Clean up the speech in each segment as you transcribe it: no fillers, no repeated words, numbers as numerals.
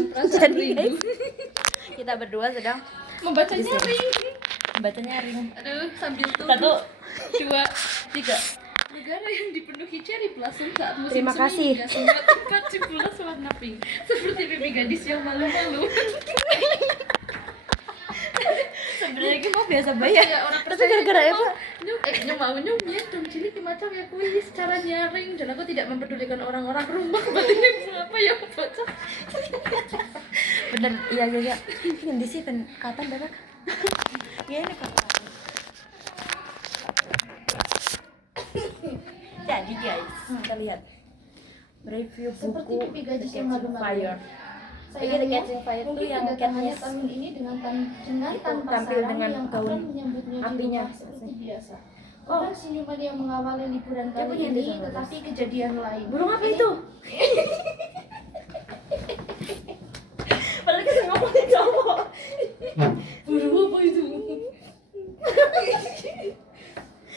dengan perasaan rindu. Kita berdua sedang Membacanya ring. ring. Aduh, sambil tunggu. 1, 2, 3. Negara yang dipenuhi cherry blossom saat musim Terima semi kasih. hingga semua tempat dipulas warna pink. Seperti pipi gadis yang malu-malu. sebenarnya kita biasa bayar. Ya, orang Tapi gara-gara Eva mau nyumit dong cilik macam ya kuis cara nyaring dan aku tidak mempedulikan orang-orang rumah batin apa ya bocah. bener, iya. Ini sih kan kapan Bapak? Iya ini kapan? Jadi guys, kita lihat review Seperti buku pipi gadis The yang Catching malu-malu. Fire. Sayangnya, The Catching Fire itu mungkin yang kedatangannya catnya tahun ini dengan itu tanpa tampil sarang dengan yang gaun akan menyambutnya di apinya. rumah seperti biasa. Oh. Bukan senyuman yang mengawali liburan Dia kali punya ini, desain tetapi kejadian lain. burung apa itu? Padahal kita ngomongin cowok. Burung apa itu?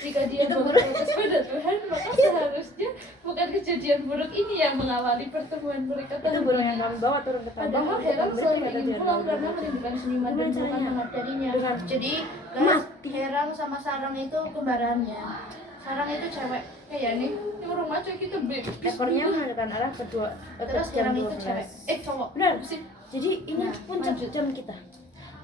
Jika dia berprotes pada Tuhan, maka seharusnya bukan kejadian buruk ini yang mengawali pertemuan mereka Itu tahun burung ini. yang kamu bawa turun ke Padahal tambang. Heran selalu Berarti ingin ada pulang jalan. karena merindukan senyuman dan Gimana bukan caranya? hangat darinya. Dengan Jadi guys, Herang sama Sarang itu kembarannya. Sarang itu cewek. Kayak nih, ini burung maco gitu babe. Ekornya menunjukkan arah kedua. Terus jam Herang itu 12. cewek. Cowok. Benar. Sih. Jadi ini Nah, puncak lanjut. jam kita.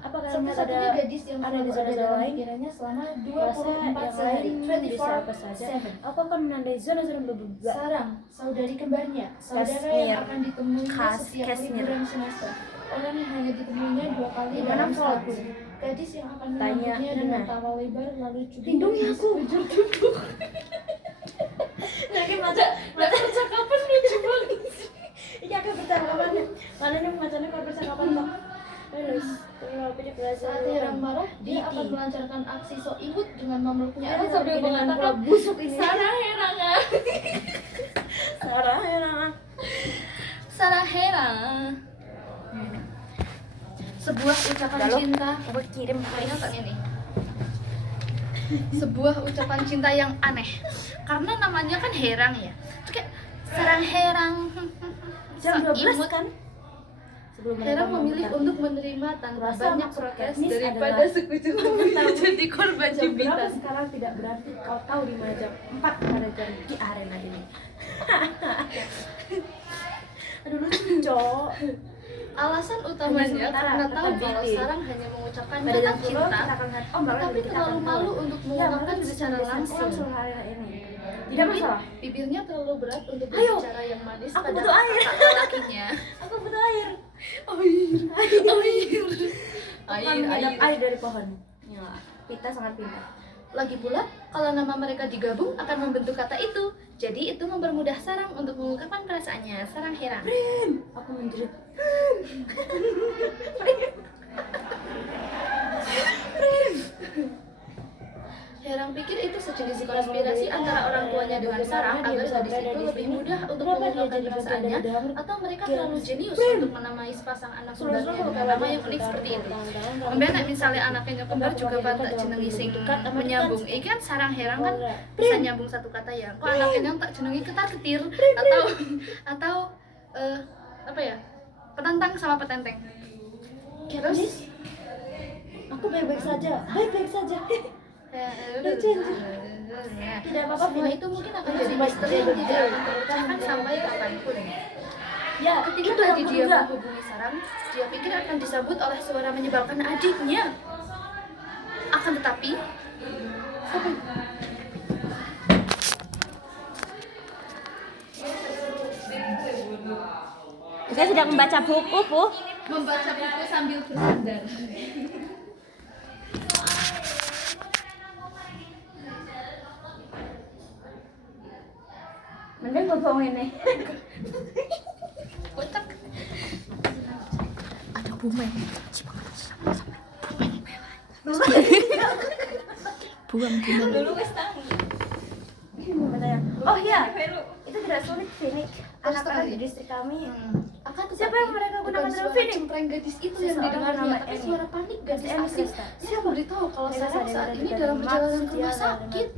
Apa kalian melihat Satu-satunya ada gadis yang ada selalu di ada zona-zona dalam lain? pikirannya selama Rasa 24 yang sehari, lain bisa apa saja. 24/7. Aku akan menandai zona-zona berbeda. Sarang, saudari kembarnya, saudara Kasmir. yang akan ditemuinya setiap Kasmir. liburan semester. Orang yang hanya ditemuinya 2 kali Gimana, dalam Fol? setahun. Gadis yang akan Tanya, menyambutnya dengan Nana. tawa lebar lalu juga Lindungi aku. sekujur tubuh. Lagi macam Percakapan lucu banget sih. ini akan percakapan. Mana nih macamnya kalau percakapan toh? Terus aku belajar. Saat Herang marah, dia Diti. akan melancarkan aksi sok imut dengan memeluknya Ya, erat sambil dengan mengatakan, pula busuk ini. Sarah Herang, Sarah Herang. Sarah Herang. Sebuah ucapan Lalu, cinta. Aku kirim Kayaknya tanya nih. Sebuah ucapan cinta yang aneh karena namanya kan Herang ya. Itu kayak Sarang Herang. jam Sok 12 imut. kan? Sebelum Herang mereka memilih membuka. untuk menerima tanpa Rasa banyak maksud protes teknis daripada adalah sekujur tubuhnya jadi korban Jam berapa jepitan. sekarang tidak berarti kau tahu di mana jam 4 pada jam di arena ini. Aduh lucu cok. Alasan utamanya sementara, karena tahu kata kalau Diti. Sarang hanya mengucapkan Pada kata jam 10 cinta, kita akan lihat oh mereka tapi kita terlalu akan malu tahu. untuk Ya, mengungkapkan mereka bisa secara langsung. hari ini. Tidak Mungkin masalah. bibirnya terlalu berat untuk Ayo. berbicara yang manis Aku pada butuh air. kakak lelakinya. Aku butuh air. Air, Ada air. air dari pohon. Ya, kita sangat pintar. Lagi pula, kalau nama mereka digabung akan membentuk kata itu. Jadi itu mempermudah Sarang untuk mengungkapkan perasaannya. Sarang Herang. Aku menjerit. Herang pikir itu sejenis konspirasi antara orang tuanya dengan Sarang agar gadis itu lebih mudah untuk mengungkapkan perasaannya, atau mereka terlalu jenius untuk menamai sepasang anak kembarnya dengan nama yang unik seperti itu. Kemudian misalnya anaknya kembar juga tak jenengi sing menyambung. Ikan Sarang Herang kan bisa nyambung satu kata ya. Kok anaknya tak jenengi ketar ketir atau apa ya? Petantang sama petenteng. Terus Aku baik-baik saja. Baik-baik saja. Tidak apa-apa, semua itu mungkin akan jadi misteri yang tidak akan terpecahkan sampai kapanpun. Ya, Ketika itu tadi yang dia kedua. menghubungi Sarang, dia pikir akan disambut oleh suara menyebalkan adiknya. Akan tetapi, Saya sedang membaca buku, Bu. membaca buku sambil bersandar. Mending ngomong ini. Kocak. Ada bumen. Buang bumen. Dulu wis tahu. Oh iya, itu tidak sulit, Finik. Anak-anak sekali. di distrik kami. Akan Siapa yang mereka gunakan bukan dalam suara film? cempreng gadis itu yang Seseorang didengarnya, bernama tapi Emi. suara panik gadis Emi asing. Krista. Dia memberitahu kalau Dia Sarang sadar saat dari ini dari dalam Max, perjalanan ke dia rumah dari sakit.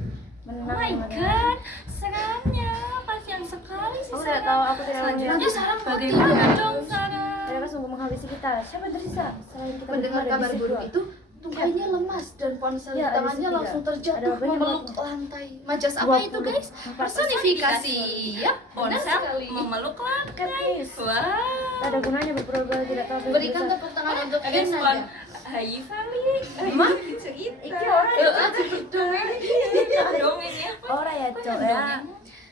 Menang. Sarangnya kasihan sekali sih Aku tidak tahu, aku tidak Selanjutnya melihat. Sarang Bagaimana mati dong Sarang. Mereka sungguh menghabisi kita. Siapa tersisa selain kita Mendengar berdua dan kabar di buruk situ? itu, tungkainya lemas dan ponsel Ya, di ada tangannya segitiga. langsung Ada terjatuh apa ini, memeluk Mbak? lantai. Majas apa itu 20. guys? Personifikasi. Ya, benar Ponsel sekali. memeluk lantai. Guys, Wah. tak ada gunanya berpura-pura tidak tahu apa yang Berikan berusaha. tepuk tangan untuk Ada Eden suan saja. Hayi Fali. Mah? Cerita. Iki orang Dongeng ya. orang ya cok ya.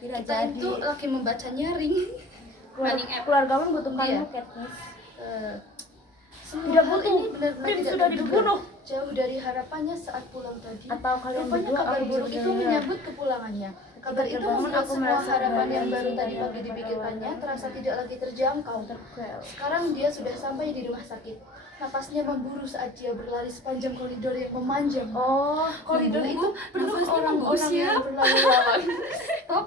Tidak Kita jadi. itu lagi membaca nyaring. Running app. Keluarga membutuhkan Iya. Katniss. Semua Tidak hal butuh. ini benar-benar Prim tidak sudah terduga. dibunuh. Jauh dari harapannya saat pulang tadi. Atau kalian Rupanya berdua kabar akan buruk itu bersaudara. menyambut kepulangannya. Kabar itu terbangun, membuat aku semua merasa harapan bahagia. yang baru tadi pagi dipikirkannya terasa tidak lagi terjangkau. Sekarang dia sudah sampai di rumah sakit. Napasnya memburu saat dia berlari sepanjang koridor yang memanjang. Oh, Koridor itu penuh nafasnya orang-orang memburu, yang berlalu lalang. Stop.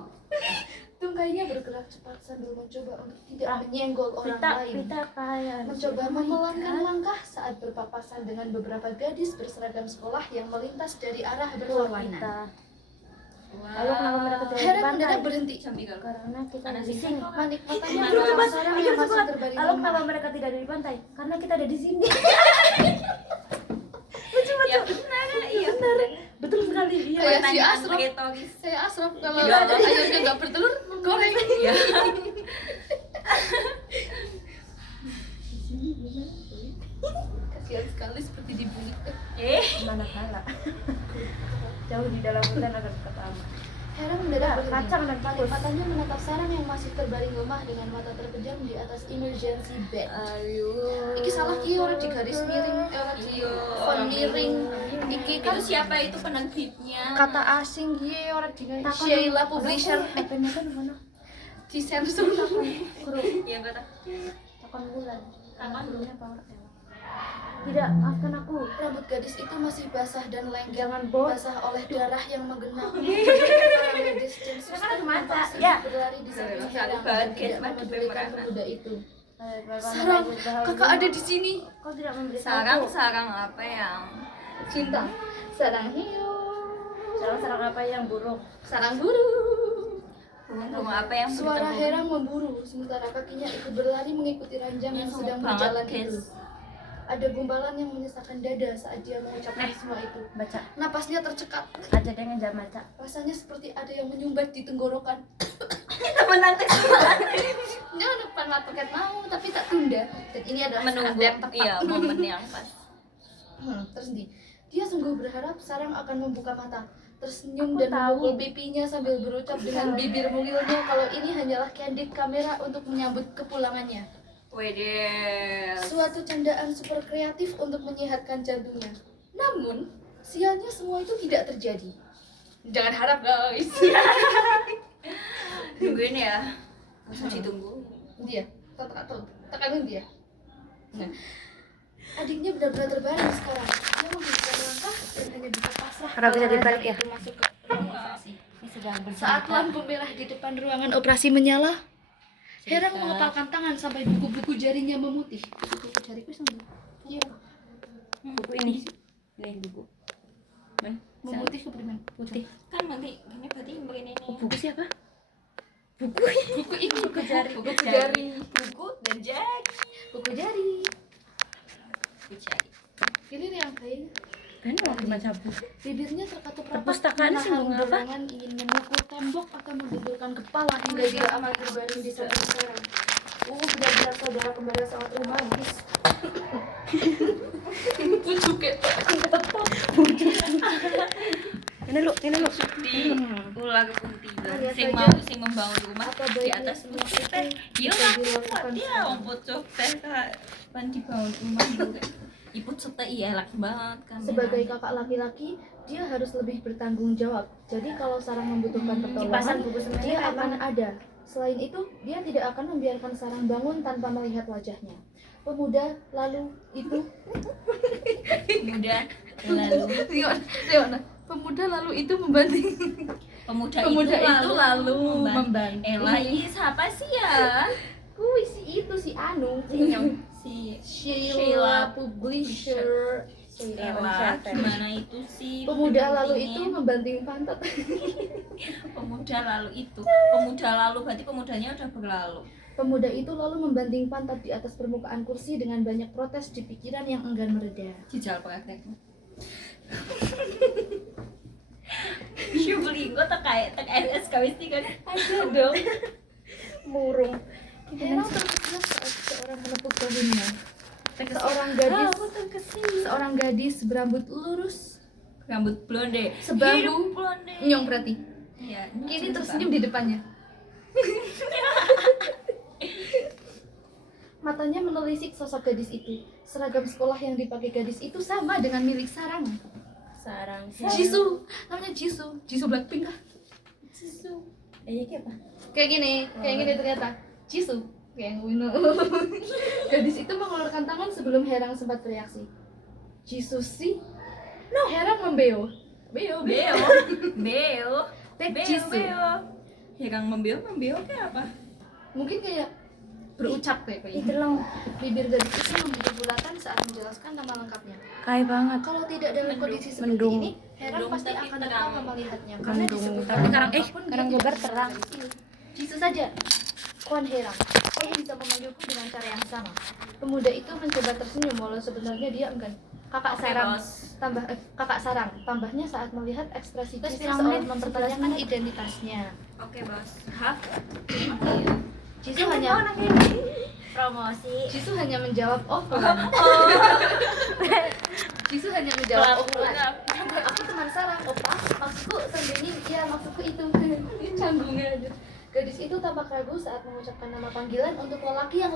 Tungkainya bergerak cepat sambil mencoba untuk tidak menyenggol orang lain. Pita kaya. Mencoba memelankan langkah saat berpapasan dengan beberapa gadis berseragam sekolah yang melintas dari arah berlawanan. Pita. Lalu kenapa mereka tidak di Hera pantai? mendadak berhenti. Sambil kalau. Karena kita Ada ada di sisa sini. kok. Manik matanya Mana? menatap Coba, sarang Ikut yang masih cepat. terbaring Lalu lemah. kenapa mereka tidak ada di pantai? Karena kita ada di sini. Ya benar, iya. Betul sekali. Iya. Kayak si Pertanyaan Asraf. retoris. Saya Asraf kalau Ya Allah. ayamnya nggak bertelur, goreng. Ya. Kasihan sekali seperti dibully. Mana kala. Jauh di dalam hutan agar tetap aman. Hera mendadak berhenti. Kacang dan Manik tikus. matanya menatap sarang yang masih terbaring lemah dengan mata terpejam di atas emergency bed. Ayo. Iki salah ki orang di garis miring, orang di Iya, font orang miring. Iki Itu siapa itu penerbitnya? kata asing gie orang di Takon- Sheila publisher HP-nya kan mana? di sensor. Yang kata Takon bulan. Takon. Gurunya Power M. Tidak, maafkan aku. Rambut gadis itu masih basah dan lengket, Jangan bot. basah oleh darah yang menggenang. Para medis dan suster Kan mata, tampak sibuk ya. berlari di samping Jangan Hera banget, dan guys, tidak mati memedulikan pemeran. pemuda itu. Sarang, Sarang, kakak ada di sini. Kau tidak memberitahu. sarang apa yang Cinta, sarang hiu, Sarang apa yang buruk? sarang guru. burung apa yang Suara begitu Hera memburu, sementara kakinya ikut berlari mengikuti ranjang yang sedang banget, berjalan guys. itu. Ada gumpalan yang menyesakkan dada saat dia mengucapkan semua itu. Baca. Napasnya tercekat, Aja dia ngejar baca. rasanya seperti ada yang menyumbat di tenggorokan. teman nanti Jangan depan matoket mau, tapi tak tunda. Dan ini adalah saat menunggu yang tepat. iya momen yang pas. Terus nih, dia sungguh berharap sarang akan membuka mata, tersenyum Aku dan tahu. memukul pipinya sambil berucap dengan bibir mungilnya kalau ini hanyalah candid kamera untuk menyambut kepulangannya. Wedel. Suatu candaan super kreatif untuk menyehatkan jantungnya. Namun, sialnya semua itu tidak terjadi. Jangan harap guys. Nungguin ya. Langsung ditunggu. Dia, tekanin dia. Nah, adiknya benar-benar terbaring sekarang. Dia menghentikan langkah dan hanya bisa pasrah. Harap bisa kalau dibalik ranjang ya. itu masuk ke organisasi. Ini sedang Saat lampu merah di depan ruangan operasi menyala, Hera mengepalkan tangan sampai buku-buku jarinya memutih. Buku jariku sambil iya, buku ini. Ini buku. Men, memutih ke beriman. Putih. kan nanti ini berarti begini nih. Buku siapa? Buku ini buku jari. Buku jari. Buku dan jari. Buku jari. Buku jari. Ini nih yang kayaknya. Kan mau baca buku. Bibirnya terkatup rapat. Perpustakaan sih, menahan mau ngapa? dorongan ingin memukul tembok atau mengbenturkan kepala hingga dia amat terbaring di samping Hera. Benar-benar saudara kembar yang sangat romantis. Pucuk kayak Ini lu. Di ular puntilan. Lihat Sing saja. mau sing membangun rumah Apa di baiknya atas semua bukit itu teh. Iya bisa lah, dilakukan kuat dia sekarang. orang bocok teh kak. Pan dibangun rumah juga. Iput sete iya laki banget kan. sebagai kakak laki-laki, dia harus lebih bertanggung jawab. Jadi kalau sarang membutuhkan Kipasan pertolongan, buku semuanya dia kayak akan mana? ada. Selain itu, dia tidak akan membiarkan sarang bangun tanpa melihat wajahnya. Pemuda lalu itu Pemuda lalu Pemuda lalu itu membanting. pemuda, Pemuda itu lalu membanting. Ella ini siapa sih ya? Kui si itu si Anu, Si Sheila publisher. Ella gimana itu sih? Pemuda lalu pentingnya? itu membanting pantat. Pemuda lalu itu. Pemuda lalu berarti pemudanya udah berlalu. Pemuda itu lalu membanting pantat di atas permukaan kursi dengan banyak protes di pikiran yang enggan mereda. Jijal prakteknya. Syuk beli gue tak kayak tak SS kawis kan. Ada dong. Murung. Herang terkejut saat seorang menepuk bahunya. Seorang gadis berambut lurus, Rambut blonde. Sebahu. Hidup blonde. nyong berarti. Iya. Kini tersenyum di depannya. Matanya menelisik sosok gadis itu. Seragam sekolah yang dipakai gadis itu sama dengan milik Sarang. Sarang. Jisoo, namanya Jisoo. Jisoo Blackpink kah? Jisoo. Kayak apa? Kayak gini ternyata. Jisoo. Kayak Wino. Gadis itu mengeluarkan tangan sebelum Herang sempat bereaksi. Jisoo sih? No. Herang membeo. Beo. Tek Jisoo. Herang membeo kayak apa? Mungkin kayak berucap kayak Itu loh. Bibir gadis itu membentuk bulatan saat menjelaskan nama lengkapnya. Kayak banget. Kalau tidak dalam kondisi seperti Mendung. ini, Herang Mendung pasti tapi akan terang. tertawa melihatnya karena Mendung disebut tapi nama terang. apapun dia Sekarang tidak kabar bisa terang. mencari. Jisoo saja. Kwan Herang, kau bisa memanggilku dengan cara yang sama. Pemuda itu mencoba tersenyum walau sebenarnya dia enggan. Kakak Oke, Sarang, Bos. kakak Sarang, tambahnya saat melihat ekspresi Terus Jisoo pirang seolah menit? mempertanyakan 11 menit. identitasnya. Oke, Bos. Hah? Jisoo hanya Promosi. Jisoo hanya menjawab oh Tuhan. Jisoo hanya menjawab oh Tuhan. Aku teman Sarang, opa. Maksudku Sandeni, ya maksudku itu. Canggungnya aja. Gadis itu tampak ragu saat mengucapkan nama panggilan untuk lelaki yang